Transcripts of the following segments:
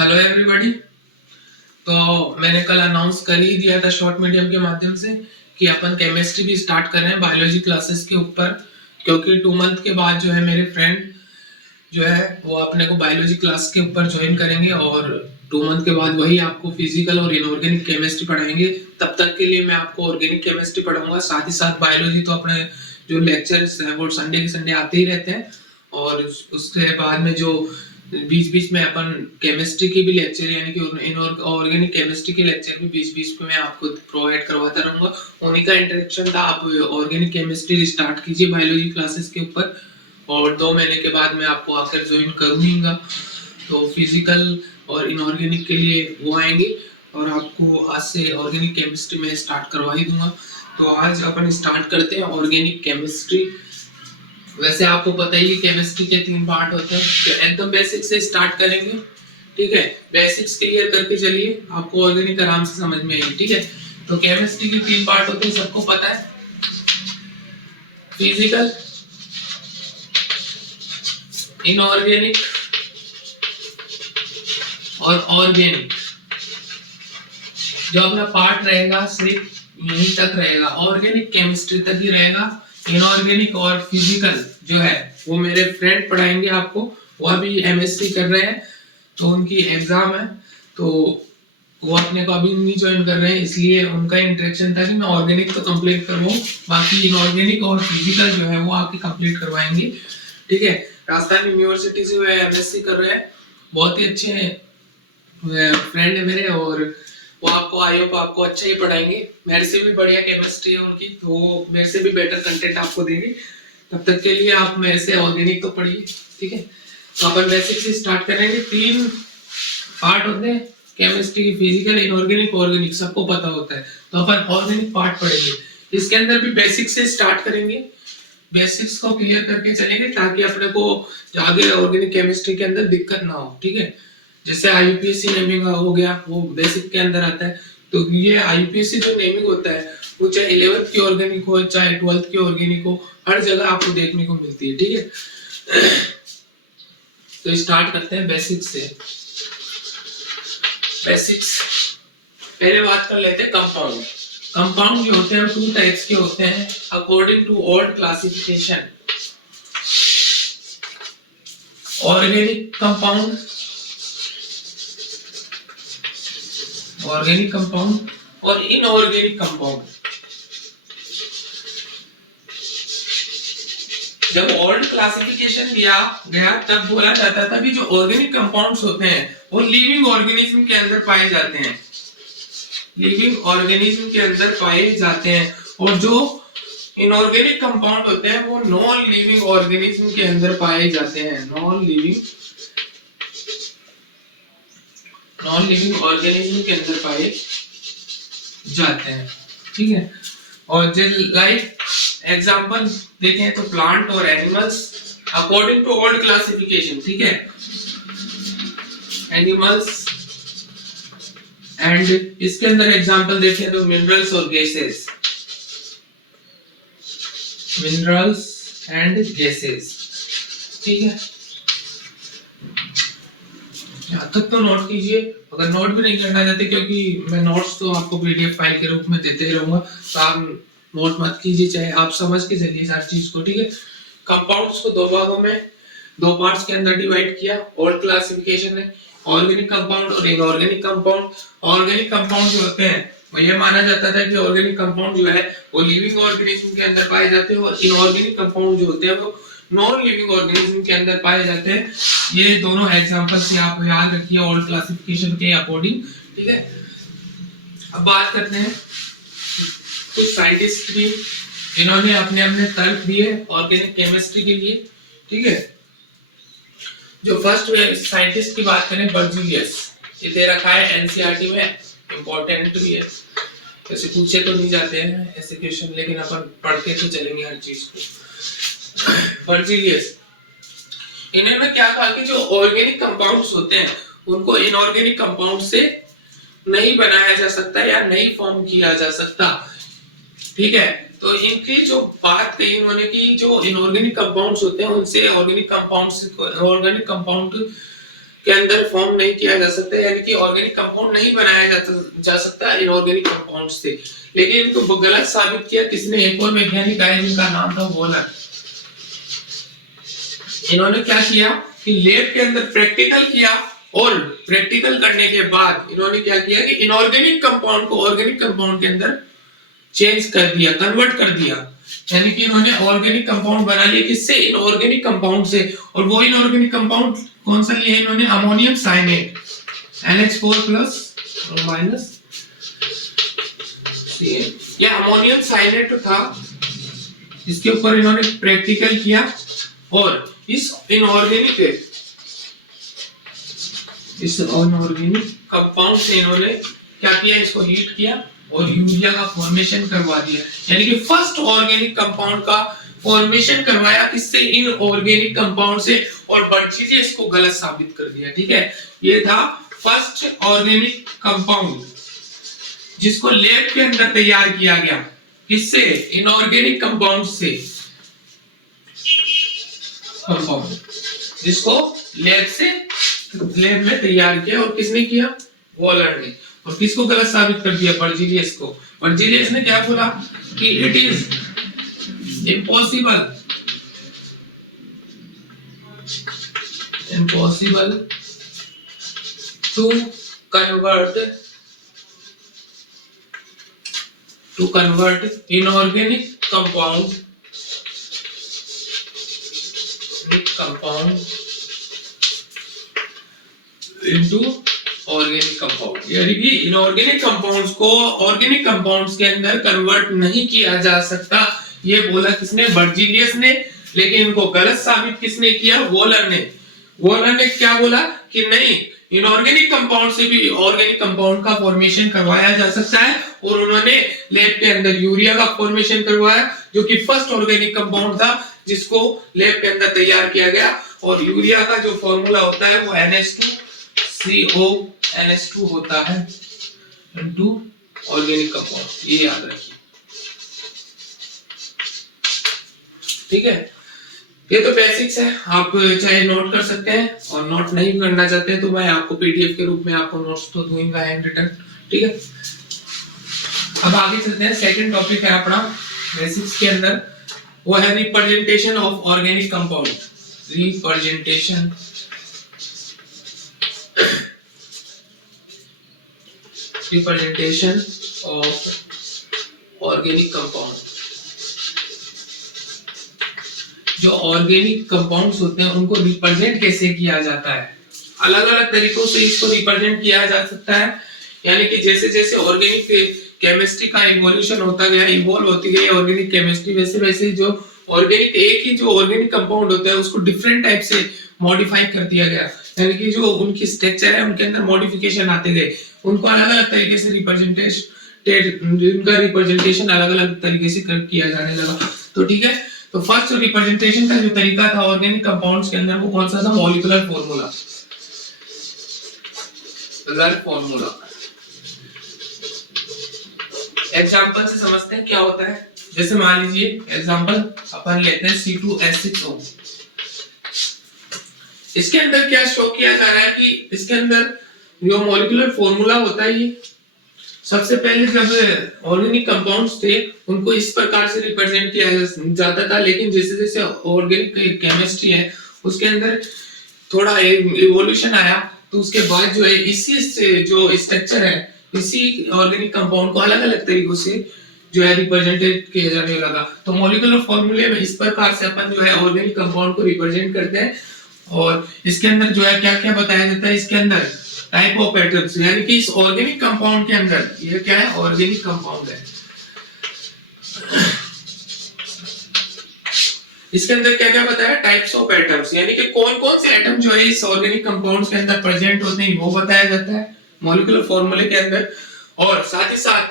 Hello everybody. तो मैंने कल अनाउंस कर ही दिया था शॉर्ट मीडियम के माध्यम से कि अपन केमिस्ट्री भी स्टार्ट कर रहे हैं बायोलॉजी क्लासेस के ऊपर, क्योंकि 2 मंथ के बाद जो है मेरे फ्रेंड जो है वो अपने को बायोलॉजी क्लास के ऊपर ज्वाइन करेंगे और 2 मंथ के बाद वही आपको फिजिकल और इनऑर्गेनिक केमिस्ट्री पढ़ाएंगे। तब तक के लिए मैं आपको ऑर्गेनिक केमिस्ट्री पढ़ाऊंगा, साथ ही साथ बायोलॉजी तो अपने जो लेक्चर्स हैं वो संडे के संडे आते ही रहते हैं। और उसके बाद में जो बीच बीच में अपन केमिस्ट्री की भी लेक्चर यानी कि ऑर्गेनिक केमिस्ट्री के लेक्चर भी बीच बीच में मैं आपको प्रोवाइड करवाता रहूंगा। उन्हीं का इंटरेक्शन था। आप ऑर्गेनिक केमिस्ट्री स्टार्ट कीजिए बायोलॉजी क्लासेस के ऊपर और 2 महीने के बाद मैं आपको आकर ज्वाइन करूंगा। तो फिजिकल और इनऑर्गेनिक के लिए वो आएंगे और आपको आज से ऑर्गेनिक केमिस्ट्री में स्टार्ट करवा ही दूंगा। तो आज अपन स्टार्ट करते हैं ऑर्गेनिक केमिस्ट्री। वैसे आपको पता ही है केमिस्ट्री के 3 पार्ट होते हैं, तो एकदम बेसिक से स्टार्ट करेंगे। ठीक है, बेसिक्स क्लियर करके चलिए, आपको ऑर्गेनिक आराम से समझ में आएगी। ठीक है, तो केमिस्ट्री के 3 पार्ट होते हैं, सबको पता है। फिजिकल, इनऑर्गेनिक और ऑर्गेनिक। जो अपना पार्ट रहेगा सिर्फ यहीं तक रहेगा, ऑर्गेनिक केमिस्ट्री तक ही रहेगा। इनऑर्गेनिक और फिजिकल जो है वो मेरे फ्रेंड पढ़ाएंगे आपको। वो अभी एमएससी कर रहे हैं, तो उनकी एग्जाम है, तो वो अपने को अभी नहीं ज्वाइन कर रहे हैं, इसलिए उनका इंटरेक्शन था कि मैं ऑर्गेनिक तो कंप्लीट करवाऊं, बाकी इनऑर्गेनिक और फिजिकल जो है वो आपके कंप्लीट करवाएंगे। ठीक है, राजस्थान यूनिवर्सिटी से वो एमएससी कर रहे हैं, बहुत ही अच्छे फ्रेंड है मेरे, और वो आपको आई होप आपको अच्छा ही पढ़ाएंगे। मेरे से भी बढ़िया केमिस्ट्री है उनकी, तो मेरे से भी बेटर कंटेंट आपको देंगे। तब तक के लिए आप मेरे से ऑर्गेनिक तो पढ़िए। ठीक है, तो अपन बेसिक से स्टार्ट करेंगे। 3 पार्ट होते हैं केमिस्ट्री की, फिजिकल, इनऑर्गेनिक, ऑर्गेनिक, सबको पता होता है। तो अपन ऑर्गेनिक पार्ट पढ़ेंगे, इसके अंदर भी बेसिक से स्टार्ट करेंगे, बेसिक्स को क्लियर करके चलेंगे ताकि अपने को आगे ऑर्गेनिक केमिस्ट्री के अंदर दिक्कत ना हो। ठीक है, जैसे आईयूपीएससी नेमिंग हो गया, वो बेसिक के अंदर आता है। तो ये आईयूपीएससी जो नेमिंग होता है वो चाहे 11th की ऑर्गेनिक हो चाहे 12th की ऑर्गेनिक हो, हर जगह आपको देखने को मिलती है। ठीक है, तो स्टार्ट करते हैं बेसिक्स से। बेसिक्स पहले बात कर लेते हैं कंपाउंड। कंपाउंड जो होते हैं 2 टाइप्स के होते हैं according to old classification. Organic compound, organic compound और इनऑर्गेनिक कंपाउंड। जब ओल्ड क्लासिफिकेशन दिया गया तब बोला जाता था कि जो ऑर्गेनिक कंपाउंड्स होते हैं वो लिविंग ऑर्गेनिज्म के अंदर पाए जाते हैं, लिविंग ऑर्गेनिज्म के अंदर पाए जाते हैं, और जो इनऑर्गेनिक कंपाउंड होते हैं वो नॉन लिविंग ऑर्गेनिज्म के अंदर पाए जाते हैं, नॉन लिविंग ऑर्गेनिज्म के अंदर पाए जाते हैं। ठीक है, और लाइक एग्जांपल देखें तो प्लांट और animals according to old classification. ठीक है, एनिमल्स एंड इसके अंदर एग्जांपल देखें तो मिनरल्स और गैसेस, मिनरल्स एंड गैसेस। ठीक है, यहाँ तक तो नोट कीजिए। अगर नोट भी नहीं करना चाहते, क्योंकि मैं नोट्स तो आपको पीडीएफ फाइल के रूप में देते ही रहूंगा, तो आप नोट मत कीजिए, चाहे आप समझ के चलिए हर चीज को। ठीक है, कंपाउंड्स को 2 भागों में 2 पार्ट्स के अंदर डिवाइड किया। ओल्ड क्लासिफिकेशन है ऑर्गेनिक कंपाउंड और इनऑर्गेनिक कंपाउंड। ऑर्गेनिक कंपाउंड जो होते हैं वो ये माना जाता था कि ऑर्गेनिक कंपाउंड जो है वो लिविंग ऑर्गेनिज्म के अंदर पाए जाते हैं, और इनऑर्गेनिक कंपाउंड जो होते हैं वो नॉन लिविंग ऑर्गेनिज्म के अंदर पाए जाते हैं। ये दोनों एग्जांपल्स आप याद रखिए ओल्ड क्लासिफिकेशन के अकॉर्डिंग। ठीक है, अब बात करते हैं कुछ साइंटिस्ट भी जिन्होंने अपने अपने तर्क दिए ऑर्गेनिक केमिस्ट्री के लिए। ठीक है, जो फर्स्ट साइंटिस्ट की बात करें बर्जीलियस, ये दे रखा है एनसीईआरटी में, इंपॉर्टेंट भी है, ऐसे पूछे तो नहीं जाते हैं ऐसे क्वेश्चन, लेकिन अपन पढ़ के तो चलेंगे हर चीज को। बर्जीलियस, इन्होंने क्या कहा कि जो ऑर्गेनिक कंपाउंड्स होते हैं उनको इनऑर्गेनिक कंपाउंड से नहीं बनाया जा सकता या नहीं फॉर्म किया जा सकता। ठीक है, तो इनकी जो बात कही उन्होंने कि जो इनऑर्गेनिक कंपाउंड्स होते हैं उनसे ऑर्गेनिक कंपाउंड के अंदर फॉर्म नहीं किया जा सकता, यानी कि ऑर्गेनिक कंपाउंड नहीं बनाया जा सकता इनऑर्गेनिक कंपाउंड से। लेकिन इनको गलत साबित किया किसने? एक और वैज्ञानिक आए जिनका नाम था वॉलर। इन्होंने क्या किया कि लैब के अंदर प्रैक्टिकल किया, और प्रैक्टिकल करने के बाद इन्होंने क्या किया कि इनऑर्गेनिक कंपाउंड को ऑर्गेनिक कंपाउंड के अंदर चेंज कर दिया, कन्वर्ट कर दिया। यानी कि इन्होंने ऑर्गेनिक कंपाउंड बना लिया किससे? इनऑर्गेनिक कंपाउंड से। और वो इनऑर्गेनिक कंपाउंड कौन सा लिया इन्होंने? अमोनियम साइनेट, NH4+ और माइनस CN। ये अमोनियम साइनेट था, इसके ऊपर इन्होंने प्रैक्टिकल किया, और इस इनऑर्गेनिक कंपाउंड से इन्होंने क्या किया? इसको हीट किया और यूरिया का फॉर्मेशन करवा दिया। यानी कि फर्स्ट ऑर्गेनिक कंपाउंड का फॉर्मेशन करवाया किससे? इनऑर्गेनिक कंपाउंड से, और बर्जीलियस इसको गलत साबित कर दिया। ठीक है, ये था फर्स्ट ऑर्गेनिक कंपाउंड जिसको लैब के अंदर तैयार किया गया। किससे? इनऑर्गेनिक कंपाउंड से। कंपाउंड जिसको लैब में तैयार किया, और किसने किया? वॉलर ने। और किसको गलत साबित कर दिया? बर्जीलियस को। बर्जीलियस ने क्या बोला कि it is impossible to convert inorganic compound into organic compound. यानी कि इनऑर्गेनिक कंपाउंड्स को ऑर्गेनिक कंपाउंड्स के अंदर कन्वर्ट नहीं किया जा सकता, ये बोला किसने? बर्जीलियस ने। लेकिन इनको गलत साबित किसने किया? वॉलर ने। वॉलर ने क्या बोला कि नहीं, इनऑर्गेनिक कंपाउंड से भी ऑर्गेनिक कंपाउंड का फॉर्मेशन करवाया जा सकता है, और उन्होंने लैब के अंदर यूरिया का फॉर्मेशन करवाया, जो कि फर्स्ट ऑर्गेनिक कंपाउंड था जिसको लैब के अंदर तैयार किया गया। और यूरिया का जो फॉर्मूला होता है वो NH2CO होता है इनटू ऑर्गेनिक कंपाउंड, ये याद रखिए। ठीक है, ये तो बेसिक्स है, आप चाहे नोट कर सकते हैं, और नोट नहीं करना चाहते हैं तो मैं आपको PDF के रूप में आपको नोट्स तो दूंगा हैंड रिटन। ठीक है, अब आगे चलते हैं। सेकंड टॉपिक है अपना बेसिक्स के अंदर, वो है representation of organic compound. Representation of organic compound. जो ऑर्गेनिक कंपाउंड्स होते हैं उनको रिप्रेजेंट कैसे किया जाता है? अलग अलग तरीकों से इसको रिप्रेजेंट किया जा सकता है। यानी कि जैसे जैसे ऑर्गेनिक केमिस्ट्री का इवोल्यूशन होता गया, इवॉल्व होती गई ऑर्गेनिक केमिस्ट्री, वैसे वैसे जो ऑर्गेनिक एक ही जो ऑर्गेनिक कंपाउंड होता है उसको डिफरेंट टाइप से मॉडिफाई कर दिया गया। यानी कि जो उनकी स्ट्रक्चर है उनके अंदर मॉडिफिकेशन आते गए, उनको अलग अलग तरीके से रिप्रेजेंटेशन अलग अलग तरीके से किया जाने लगा। तो ठीक है, तो फर्स्ट रिप्रेजेंटेशन का जो तरीका था ऑर्गेनिक कंपाउंड्स के अंदर वो कौन सा था? Molecular formula. एग्जांपल से समझते हैं क्या होता है। जैसे मान लीजिए एग्जांपल अपन लेते हैं C2H6O। इसके अंदर क्या शो किया जा रहा है कि इसके अंदर जो मॉलिक्यूलर फॉर्मूला होता है, ये सबसे पहले जब ऑर्गेनिक कंपाउंड्स थे उनको इस प्रकार से रिप्रेजेंट किया जाता था, लेकिन जैसे जैसे ऑर्गेनिक केमिस्ट्री है उसके अंदर थोड़ा इवोल्यूशन आया, तो उसके बाद जो है इसी से जो स्ट्रक्चर है इसी ऑर्गेनिक कंपाउंड को अलग अलग तरीकों से जो है रिप्रेजेंटेड किया जाने लगा। तो मॉलिक्यूलर फॉर्मूले में इस प्रकार से अपन जो है ऑर्गेनिक कंपाउंड को रिप्रेजेंट करते हैं। और इसके अंदर जो है क्या क्या बताया जाता है? इसके अंदर टाइप ऑफ एटम्स, यानी कि इस ऑर्गेनिक कंपाउंड के अंदर ये क्या है? ऑर्गेनिक कंपाउंड है। इसके अंदर क्या क्या बताया? टाइप्स ऑफ एटम्स, यानी कि कौन कौन से एटम जो है इस ऑर्गेनिक कंपाउंड्स के अंदर प्रेजेंट होते हैं वो बताया जाता है मॉलिक्यूलर फॉर्मूले के अंदर। और साथ ही साथ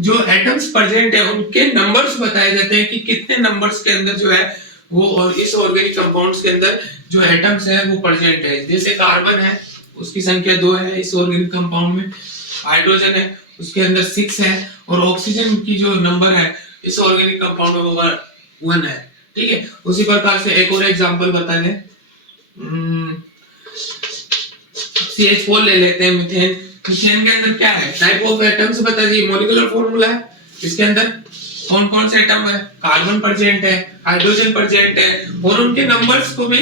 जो एटम्स प्रेजेंट है उनके नंबर्स बताए जाते हैं कि कितने नंबर्स के अंदर जो है वो, और इस ऑर्गेनिक कंपाउंड्स के अंदर जो एटम्स है वो प्रेजेंट है। जैसे कार्बन है उसकी संख्या 2 है इस ऑर्गेनिक कंपाउंड में, हाइड्रोजन है उसके अंदर 6 है, और ऑक्सीजन की जो नंबर है इस ऑर्गेनिक कंपाउंड में वो 1 है। ठीक है, उसी प्रकार से एक और एग्जांपल बताएंगे। CH4 ले लेते हैं, मीथेन। मीथेन के अंदर क्या है, टाइप ऑफ एटम्स बता दिए, मॉलिक्यूलर फॉर्मूला है। इसके अंदर कौन कौन से एटम है, कार्बन प्रेजेंट है, हाइड्रोजन प्रेजेंट है, और उनके नंबर्स को भी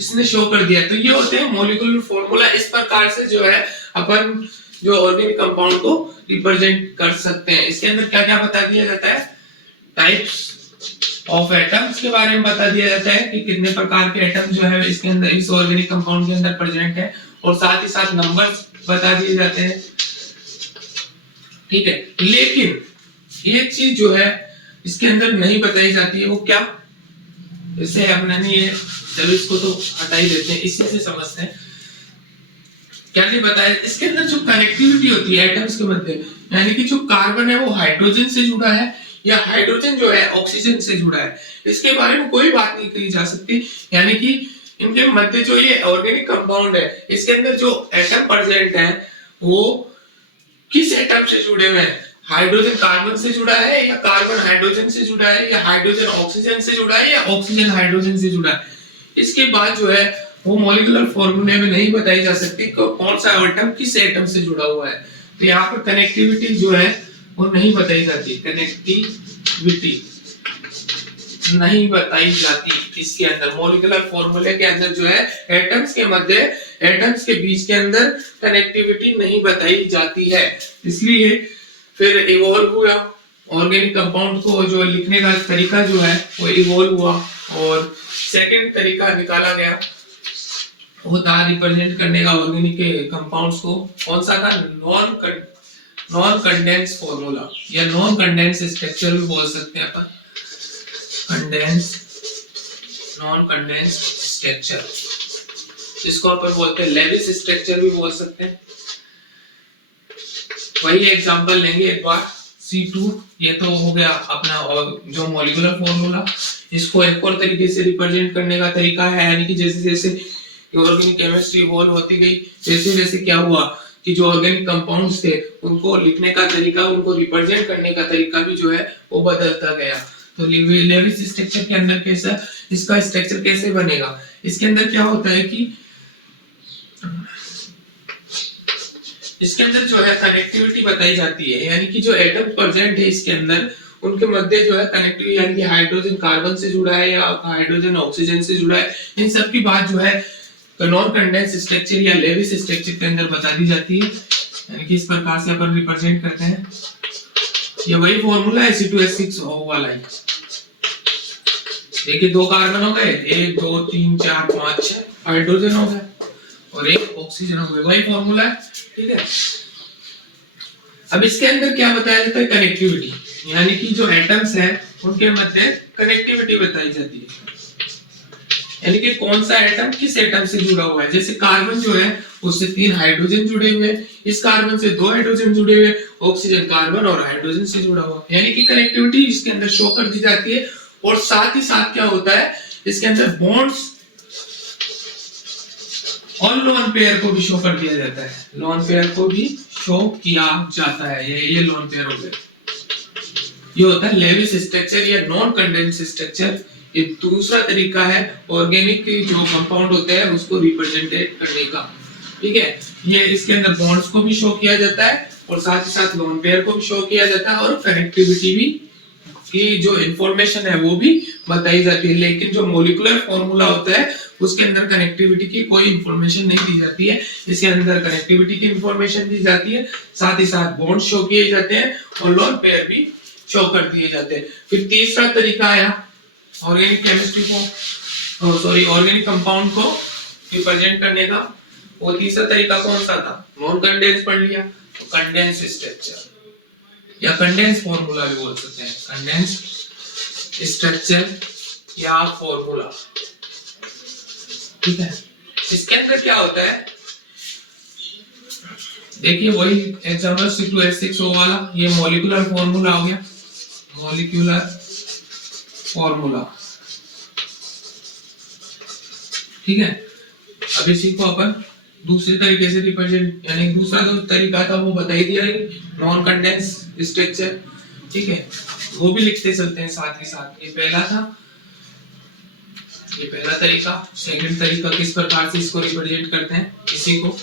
इसने शो कर दिया। तो ये होते हैं मॉलिक्यूलर फॉर्मूला। इस प्रकार से जो है अपन जो ऑर्गेनिक कंपाउंड को रिप्रेजेंट कर सकते हैं। इसके अंदर क्या क्या बता दिया जाता है, टाइप्स ऑफ एटम्स के बारे में बता दिया जाता है कि कितने प्रकार के एटम जो है इसके अंदर, इस ऑर्गेनिक कंपाउंड के अंदर प्रेजेंट है, और साथ ही साथ नंबर्स बता दिए जाते हैं। ठीक है, लेकिन एक चीज जो है इसके अंदर नहीं बताई जाती है, वो क्या, इससे हमने नहीं है, चलो इसको तो हटा ही देते हैं, इसी से समझते हैं। क्या नहीं बताया, इसके अंदर जो कनेक्टिविटी होती है एटम्स के मध्य, यानी कि जो कार्बन है वो हाइड्रोजन से जुड़ा है, या हाइड्रोजन जो है ऑक्सीजन से जुड़ा है, इसके बारे में कोई बात नहीं कही जा सकती। यानी कि इनके मध्य जो ये ऑर्गेनिक कंपाउंड है, इसके अंदर जो एटम प्रेजेंट है वो किस एटम से जुड़े हुए हैं, हाइड्रोजन कार्बन से जुड़ा है, या कार्बन हाइड्रोजन से जुड़ा है, या हाइड्रोजन ऑक्सीजन से जुड़ा है, या ऑक्सीजन हाइड्रोजन से जुड़ा है। इसके बाद जो है वो मॉलिक्यूलर फॉर्मूले में नहीं बताई जा सकती कौन सा एटम किस एटम से जुड़ा हुआ है। तो यहाँ पर कनेक्टिविटी जो है वो नहीं बताई जाती, कनेक्टिविटी नहीं बताई जाती इसके अंदर। मॉलिक्यूलर फॉर्मूले के अंदर जो है एटम्स के मध्य, एटम्स के बीच के अंदर कनेक्टिविटी नहीं बताई जाती है। इसलिए फिर इवॉल्व हुआ ऑर्गेनिक कंपाउंड को, जो लिखने का तरीका जो है वो इवॉल्व हुआ, और सेकंड तरीका निकाला गया वो था रिप्रेजेंट करने का ऑर्गेनिक के कंपाउंड्स को। कौन सा था, नॉन कंडेंस फॉर्मूला, या नॉन कंडेंस स्ट्रक्चर भी बोल सकते हैं अपन, कंडेंस, नॉन कंडेंस स्ट्रक्चर, इसको अपन बोलते हैं लेविस स्ट्रक्चर भी बोल सकते हैं। वही एग्जांपल लेंगे एक बार, C2, ये तो हो गया अपना और जो मॉलिक्यूलर फॉर्मूला। इसको एक और तरीके से रिप्रेजेंट करने का तरीका है, यानी कि जैसे जैसे ऑर्गेनिक केमिस्ट्री इवॉल्व होती गई, वैसे वैसे क्या हुआ कि जो ऑर्गेनिक कंपाउंड्स थे उनको लिखने का तरीका, उनको रिप्रेजेंट करने का तरीका भी जो है वो बदलता गया। तो लेविस स्ट्रक्चर के अंदर कैसा, इसका स्ट्रक्चर कैसे बनेगा, इसके अंदर क्या होता है कि इसके अंदर जो है कनेक्टिविटी बताई जाती है, यानी कि जो एटम प्रेजेंट है इसके अंदर उनके मध्य जो है कनेक्टिविटी, यानी कि हाइड्रोजन कार्बन से जुड़ा है या हाइड्रोजन ऑक्सीजन से जुड़ा है, इन सब की बात जो है नॉन कंडेंस स्ट्रक्चर या लेविस स्ट्रक्चर के अंदर बता दी जाती है। यानी कि इस प्रकार से अपन रिप्रेजेंट करते हैं। ये वही फॉर्मूला है C2H6O वाला ही। देखिए दो कार्बन हो गए, 1 2 3 4 5 6 हाइड्रोजन हो गए और एक ऑक्सीजन हो गए, वही फॉर्मूला है। ठीक है, अब इसके अंदर क्या बताया जाता है, कनेक्टिविटी, यानी कि जो एटम्स हैं उनके मध्य कनेक्टिविटी बताई जाती है, यानी कि कौन सा एटम किस एटम से जुड़ा हुआ है। जैसे कार्बन जो है उससे 3 हाइड्रोजन जुड़े हुए हैं, इस कार्बन से 2 हाइड्रोजन जुड़े हुए हैं, ऑक्सीजन कार्बन और हाइड्रोजन से जुड़ा हुआ, यानी कि कनेक्टिविटी इसके अंदर शो कर दी जाती है। और साथ ही साथ क्या होता है, इसके अंदर बॉन्ड्स और लोन पेयर को भी शो कर दिया जाता है, लोन पेयर को भी शो किया जाता है। ये लोन पेयर हो गए, ये होता है लेविस स्ट्रक्चर या नॉन कंडेंस स्ट्रक्चर। ये दूसरा तरीका है ऑर्गेनिक जो कंपाउंड होते हैं उसको रिप्रेजेंट करने का। ठीक है, ये इसके अंदर बॉन्ड्स को भी शो किया जाता है और साथ ही साथ लोन पेयर को भी शो किया जाता है, और कनेक्टिविटी भी की जो इंफॉर्मेशन है वो भी बताई जाती है। लेकिन जो मॉलिक्यूलर फॉर्मूला होता है उसके अंदर कनेक्टिविटी की कोई इंफॉर्मेशन नहीं दी जाती है। इसके अंदर कनेक्टिविटी की इंफॉर्मेशन दी जाती है, साथ ही साथ बॉन्ड शो किए जाते हैं और लोन पेयर भी शो कर दिए जाते हैं। फिर तीसरा तरीका आया ऑर्गेनिक केमिस्ट्री को, सॉरी ऑर्गेनिक कंपाउंड को रिप्रेजेंट करने का। वो तीसरा तरीका कौन सा था, नॉन कंडेंस पढ़ लिया, तो कंडेंस स्ट्रक्चर या कंडेंस फॉर्मूला भी बोल सकते हैं, कंडेंस स्ट्रक्चर या फॉर्मूला। ठीक है, इसके अंदर क्या होता है, देखिए वही एग्जांपल C2H6O वाला, ये मॉलिक्यूलर फॉर्मूला हो गया, मॉलिक्यूलर फॉर्मूला। ठीक है, अब इसी को अपन दूसरे तरीके से रिप्रेजेंट, यानी दूसरा जो तरीका था वो बता ही दिया, नॉन कंडेंस स्ट्रक्चर। ठीक है, वो भी लिखते चलते हैं साथ ही साथ। ये पहला था, ये पहला तरीका। सेकंड तरीका किस प्रकार से इसको रिप्रेजेंट करते हैं, इसी को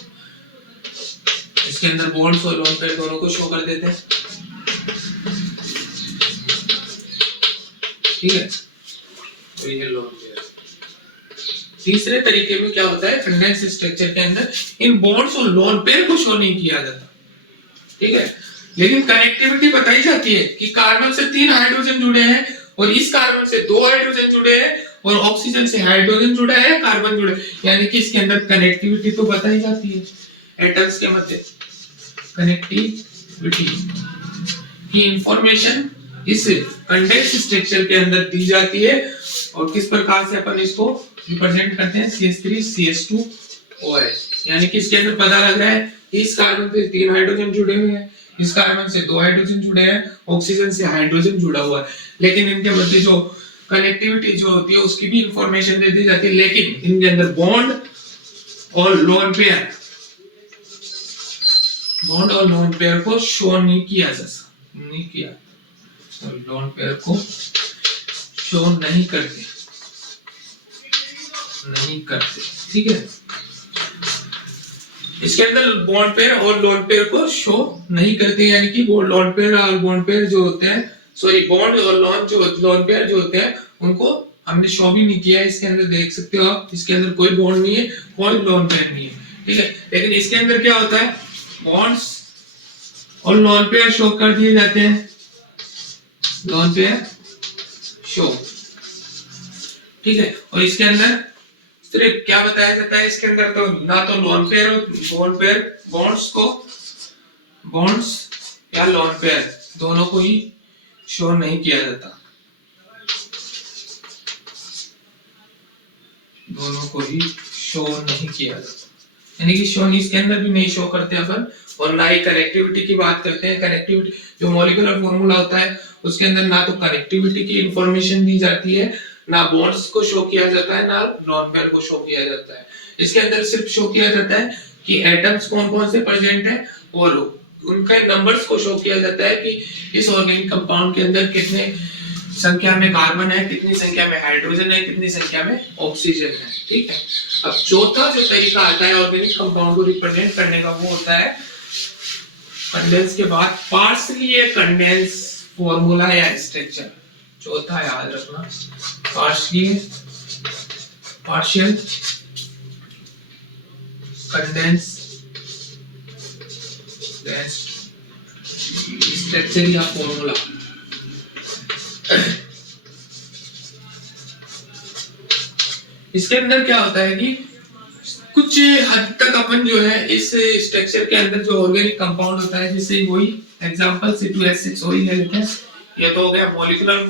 इसके अंदर बॉन्ड्स और लोन पेयर दोनों को शो कर देते हैं, ठीक है। तो ये लोन पेयर। तीसरे तरीके में क्या होता है, कंडेंस स्ट्रक्चर के अंदर इन बॉन्ड्स और लोन पेयर को शो नहीं किया जाता, ठीक है। लेकिन कनेक्टिविटी बताई जाती है कि कार्बन से 3 हाइड्रोजन जुड़े हैं और इस कार्बन से 2 हाइड्रोजन जुड़े हैं और ऑक्सीजन से हाइड्रोजन जुड़ा है, कार्बन जुड़े, यानी कि इसके अंदर कनेक्टिविटी तो बताई जाती है। एटम्स के मध्य कनेक्टिविटी की इंफॉर्मेशन इस कंडेंस स्ट्रक्चर के अंदर दी जाती है और किस प्रकार से अपन इसको रिप्रेजेंट करते हैं, CH3 CH2 OH, यानी कि इसके अंदर पता लग रहा है इस कार्बन से 3 हाइड्रोजन जुड़े हुए हैं, इस कार्बन से 2 हाइड्रोजन जुड़े हैं, ऑक्सीजन से हाइड्रोजन जुड़ा हुआ है, लेकिन इनके मध्य जो कनेक्टिविटी जो होती है उसकी भी इंफॉर्मेशन दे दी जाती है, लेकिन इनके अंदर बॉन्ड और लोन पेयर को शो नहीं किया जा सकता, नहीं किया, तो लोन पेयर को शो नहीं करते, ठीक है। इसके अंदर बॉन्ड पेयर और लोन पेयर को शो नहीं करते, यानी कि वो लोन पेयर और बॉन्ड पेयर जो होते हैं, सॉरी बॉन्ड और लोन पेयर जो होते हैं उनको हमने शो भी नहीं किया है। इसके अंदर देख सकते हो आप, इसके अंदर कोई बॉन्ड नहीं है, कोई लोन पेयर नहीं है, ठीक है। लेकिन इसके अंदर क्या होता है, बॉन्ड्स और लोन पेयर शो कर दिए जाते हैं, लोन पेयर शो, ठीक है। और इसके अंदर सिर्फ क्या बताया जाता है, इसके अंदर तो ना तो लोन पेयर और बॉन्ड पेयर, बॉन्ड्स या लोन पेयर दोनों को ही शो नहीं किया जाता, दोनों को ही शो नहीं किया जाता, यानी कि शो नहीं, इसके अंदर भी नहीं शो करते अपन। और ना ही कनेक्टिविटी की बात करते हैं, कनेक्टिविटी जो मॉलिक्यूलर फॉर्मूला होता है उसके अंदर ना तो कनेक्टिविटी की इंफॉर्मेशन दी जाती है, ना बॉन्ड्स को शो किया जाता है, ना लोन पेयर को शो किया जाता है। इसके अंदर सिर्फ शो किया जाता है कि एटम्स कौन कौन से प्रेजेंट है और उनके नंबर्स को शो किया जाता है कि इस ऑर्गेनिक कंपाउंड के अंदर कितने संख्या में कार्बन है, कितनी संख्या में हाइड्रोजन है, कितनी संख्या में ऑक्सीजन है, ठीक है। अब चौथा जो तरीका आता है ऑर्गेनिक कंपाउंड को रिप्रेजेंट करने का, वो होता है कंडेंस के बाद पार्शियली कंडेंस फॉर्मूला या स्ट्रक्चर। चौथा याद रखना, पार्शियल कंडेंस स्ट्रक्चर या फॉर्मूला। इसके अंदर क्या होता है कि कुछ हद तक अपन जो है इस स्ट्रक्चर के अंदर जो ऑर्गेनिक कंपाउंड होता है, जैसे वही एग्जांपल C2H6 वही ले लेते हैं। ये तो हो गया मॉलिक्यूलर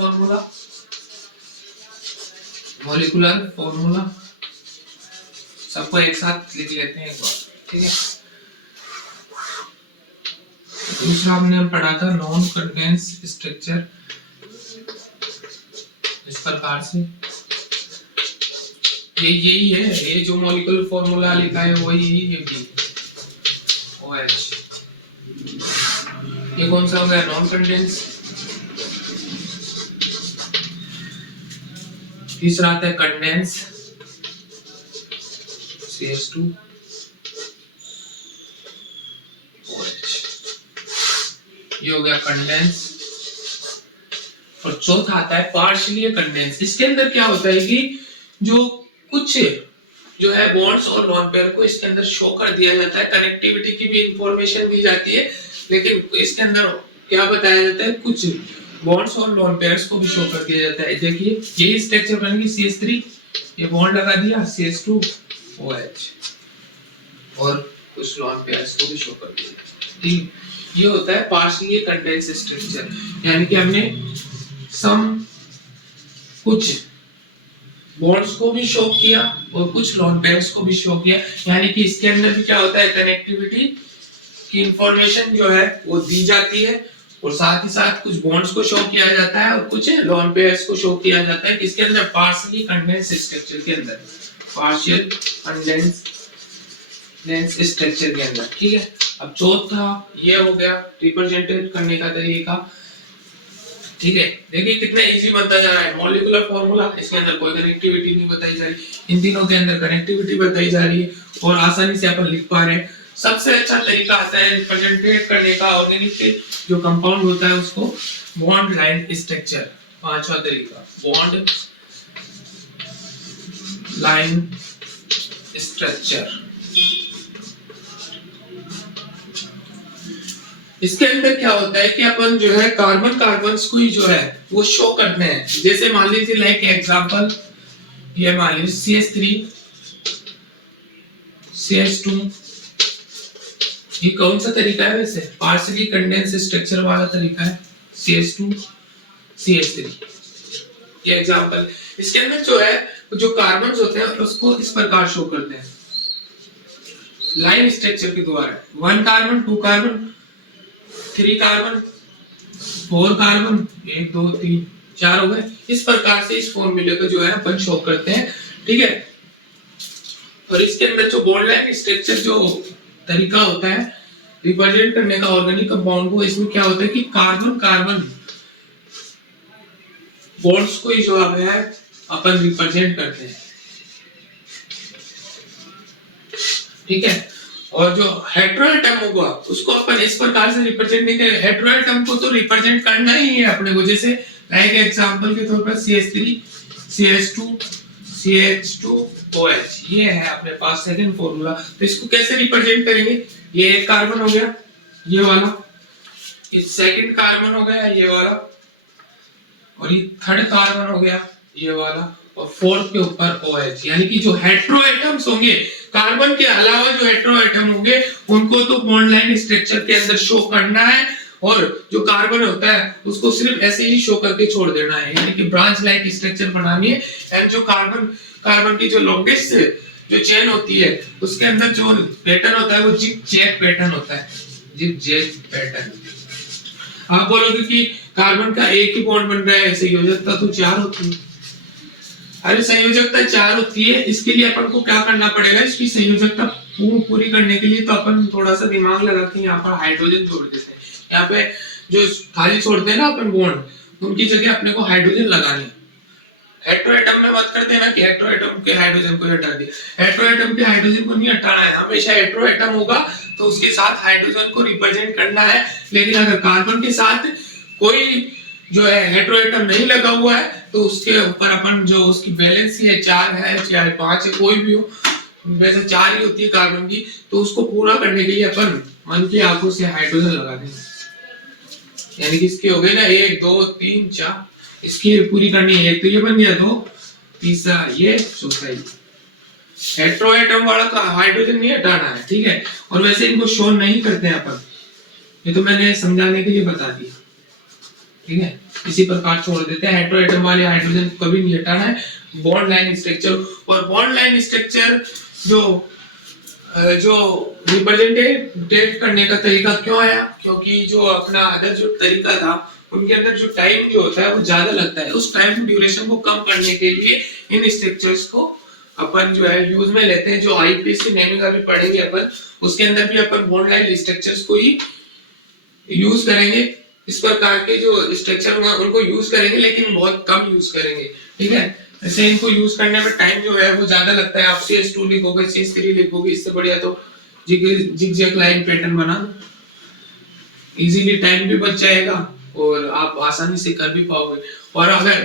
फॉर्मूला, सबको एक साथ लिख लेते हैं एक बार, ठीक है। दूसरा हमने पढ़ा था नॉन कंडेंस स्ट्रक्चर, इस प्रकार से ये यही है, ये जो मॉलिक्यूलर फॉर्मूला लिखा है वही ये भी OH। ये कौन सा हो गया, नॉन कंडेंस। तीसरा आता है कंडेंस, CH2 OH, ये हो गया कंडेंस। और चौथा आता है पार्शियली कंडेंस। इसके अंदर क्या होता है कि जो कुछ जो है बॉन्ड्स और लोन पेयर को इसके अंदर शो कर दिया जाता है, कनेक्टिविटी की भी इंफॉर्मेशन दी जाती है, लेकिन इसके अंदर क्या बताया जाता है, कुछ बॉन्ड्स और लोन पेयर्स को भी शो कर दिया जाता है। देखिए यही स्ट्रक्चर बनेगी, CH3 ये बॉन्ड लगा दिया, CH2 OH, और कुछ लोन पेयर्स को भी शो कर दिया, ठीक। ये होता है पार्शियली कंडेंस स्ट्रक्चर, यानी कि हमने कुछ बॉन्ड्स को भी शो किया और कुछ लोन पेयर्स को भी शो किया, यानी कि इसके अंदर भी क्या होता है, कनेक्टिविटी की इंफॉर्मेशन जो है वो दी जाती है और साथ ही साथ कुछ बॉन्ड्स को शो किया जाता है और कुछ लोन पेयर्स को शो किया जाता है। किसके अंदर, पार्शियली कंडेंस स्ट्रक्चर के अंदर, पार्शियल कंडेंस स्ट्रक्चर के अंदर, ठीक है। अब चौथा ये हो गया रिप्रेजेंटेट करने का तरीका, ठीक है। देखिए कितना इजी बनता जा रहा है, मॉलिक्यूलर फॉर्मूला, इसके अंदर कोई कनेक्टिविटी नहीं बताई जा रही, इन तीनों के अंदर कनेक्टिविटी बताई जा रही है और आसानी से अपन लिख पा रहे हैं। सबसे अच्छा तरीका आता है रिप्रेजेंटेट करने का ऑर्गेनिक के जो कंपाउंड होता है उसको, बॉन्ड लाइन स्ट्रक्चर। पांचवा तरीका बॉन्ड लाइन स्ट्रक्चर। इसके अंदर क्या होता है कि अपन जो है कार्बन कार्बन्स को ही जो है वो शो करते हैं। जैसे मान लीजिए लाइक एग्जांपल ये मान लीजिए CH3 CH2, ये कौन सा तरीका है वैसे? पार्शियली कंडेंस स्ट्रक्चर वाला तरीका है CH2 CH3, ये एग्जांपल। इसके अंदर जो है जो कार्बन्स होते हैं उसको इस प्रकार शो करते हैं लाइन स्ट्रक्चर के द्वारा। 1 कार्बन 2 कार्बन 3 कार्बन 4 कार्बन 1 2 3 4 हो गए। इस प्रकार से इस फॉर्मूले को जो है अपन शो करते हैं, ठीक है। और इसके अंदर जो बॉन्ड लाइन स्ट्रक्चर जो तरीका होता है रिप्रेजेंट करने का ऑर्गेनिक कंपाउंड को, इसमें क्या होता है कि कार्बन कार्बन बॉन्ड्स को ही जो है अपन रिप्रेजेंट करते हैं, ठीक है। और जो हेटेरोएटम होगा उसको अपन इस प्रकार से रिप्रेजेंट नहीं करेंगे। हेटेरोएटम को तो रिप्रेजेंट करना ही है अपने को, जैसे लाइक एग्जांपल के तौर पर CH3 CH2 CH2OH, ये है अपने पास सेकंड फॉर्मूला। तो इसको कैसे रिप्रेजेंट करेंगे? ये एक कार्बन हो गया ये वाला, ये सेकंड कार्बन हो गया ये वाला, और ये थर्ड कार्बन हो गया ये वाला, और फोर्थ के ऊपर OH। यानी कि जो हेटेरोएटम्स होंगे कार्बन के अलावा जो हेटेरोएटम होंगे उनको तो बॉन्ड लाइन स्ट्रक्चर के अंदर शो करना है, और जो कार्बन होता है उसको सिर्फ ऐसे ही शो करके छोड़ देना है। यानी कि ब्रांच लाइक स्ट्रक्चर बनानी है। एंड जो कार्बन की जो लॉन्गेस्ट जो चेन होती है उसके अंदर जो पैटर्न होता है वो जिग जैग पैटर्न होता है, जिग जैग पैटर्न। आप बोलोगे कि कार्बन का एक ही बॉन्ड बन रहा है, संयोजकता तो 4 होती है। अरे संयोजकता 4 होती है, इसके लिए अपन को क्या करना पड़ेगा? इसकी संयोजकता पूरी करने के लिए तो अपन थोड़ा सा दिमाग लगा के यहाँ पर हाइड्रोजन जोड़ देते हैं। यहाँ पे जो खाली छोड़ते हैं ना अपन बॉन्ड, उनकी जगह अपने को हाइड्रोजन लगाने। हेटेरोएटम में मत कर देना कि हेटेरोएटम के हाइड्रोजन को हटा दिया। हेटेरोएटम के हाइड्रोजन को नहीं हटाना है, हमेशा हेटेरोएटम होगा तो उसके साथ हाइड्रोजन को रिप्रेजेंट करना है। लेकिन अगर कार्बन के साथ कोई जो है हेटेरोएटम नहीं लगा हुआ है तो उसके ऊपर अपन जो उसकी वैलेंसी है 4 है चाहे 5 है, कोई भी हो, वैसे 4 ही होती है कार्बन की, तो उसको पूरा करने के लिए अपन मन की आंखों से हाइड्रोजन लगा देंगे। यानी कि इसके हो गए ना 1 2 3 4, इसकी पूरी करनी है। एक तो ये बन गया, 2 तीसरा ये, चौथा ये। हेटेरोएटम वाला तो हाइड्रोजन नहीं हटाना है, ठीक है। और वैसे इनको शो नहीं करते हैं अपन, ये तो मैंने समझाने के लिए बता दिया, ठीक है। इसी प्रकार छोड़ देते हैं। हेटेरोएटम वाले हाइड्रोजन को कभी नहीं हटाना है। बॉन्ड लाइन स्ट्रक्चर, और बॉन्ड लाइन स्ट्रक्चर जो रिप्रेजेंटेट करने का तरीका क्यों आया? क्योंकि जो अपना अदर जो तरीका था उनके अंदर जो टाइम जो होता है वो ज्यादा लगता है। उस टाइम ड्यूरेशन को कम करने के लिए इन स्ट्रक्चर्स को अपन जो है यूज में लेते हैं। जो आईपीएससी नेमिंग अभी पढ़ेंगे अपन, उसके अंदर भी अपन बॉन्ड लाइन स्ट्रक्चर्स को ही यूज करेंगे। इस प्रकार के जो स्ट्रक्चर होंगे उनको यूज करेंगे, लेकिन बहुत कम यूज करेंगे, ठीक है। ऐसे इनको यूज करने में टाइम जो है वो ज्यादा लगता है। आप CH2 लिखोगे CH3 लिखोगे, इससे बढ़िया तो जिग जैग लाइन पैटर्न बना दो, इजीली टाइम भी बच जाएगा और आप आसानी से कर भी पाओगे। और अगर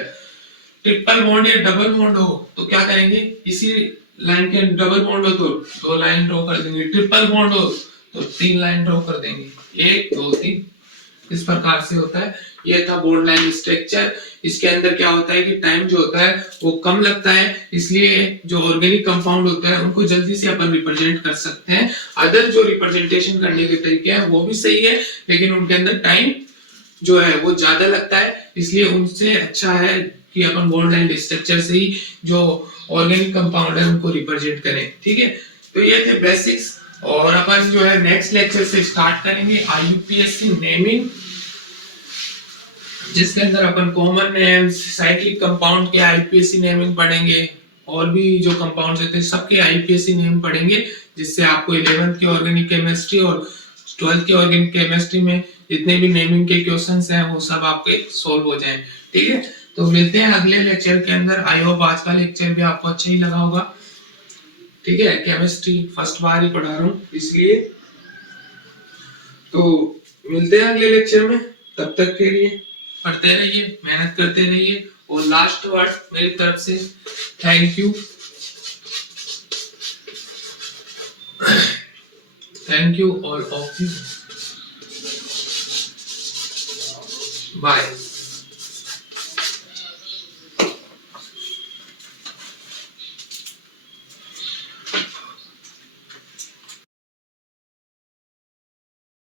ट्रिपल बॉन्ड या डबल बॉन्ड हो तो क्या करेंगे? इसी लाइन के डबल बॉन्ड हो तो 2 लाइन ड्रॉ कर देंगे, ट्रिपल बॉन्ड हो तो 3 लाइन ड्रॉ कर देंगे, 1 2 3। इस प्रकार से होता है। ये था बॉन्ड लाइन स्ट्रक्चर। इसके अंदर क्या होता है कि टाइम जो होता है वो कम लगता है, इसलिए जो ऑर्गेनिक कंपाउंड होता है उनको जल्दी से अपन रिप्रेजेंट कर सकते हैं। अदर जो रिप्रेजेंटेशन करने के तरीके हैं वो भी सही है, लेकिन उनके अंदर टाइम जो है वो ज्यादा लगता है, इसलिए उनसे अच्छा है कि अपन बॉन्ड लाइन स्ट्रक्चर से ही जो ऑर्गेनिक कंपाउंड है उनको रिप्रेजेंट करें, ठीक है। तो ये थे बेसिक्स, और अपन जो है नेक्स्ट लेक्चर से स्टार्ट करेंगे आईयूपीएससी नेमिंग, जिसके अंदर अपन कॉमन नेम्स, साइक्लिक कंपाउंड के आईयूपीएससी नेमिंग पढ़ेंगे, और भी जो कंपाउंड्स होते हैं सबके आईयूपीएससी नेम पढ़ेंगे, जिससे आपको 11th की ऑर्गेनिक केमिस्ट्री और 12th की ऑर्गेनिक केमिस्ट्री में जितने भी नेमिंग के क्वेश्चंस हैं वो सब आपके सॉल्व हो जाएं, ठीक है। तो मिलते हैं अगले लेक्चर के अंदर। आई होप आज का लेक्चर भी आपको अच्छा ही लगा होगा, ठीक है। केमिस्ट्री फर्स्ट बार ही पढ़ा रहा हूँ इसलिए तो मिलते हैं अगले लेक्चर में, तब तक के लिए पढ़ते रहिए, मेहनत करते रहिए। और लास्ट वर्ड मेरी तरफ से, thank you, thank you all of you, bye.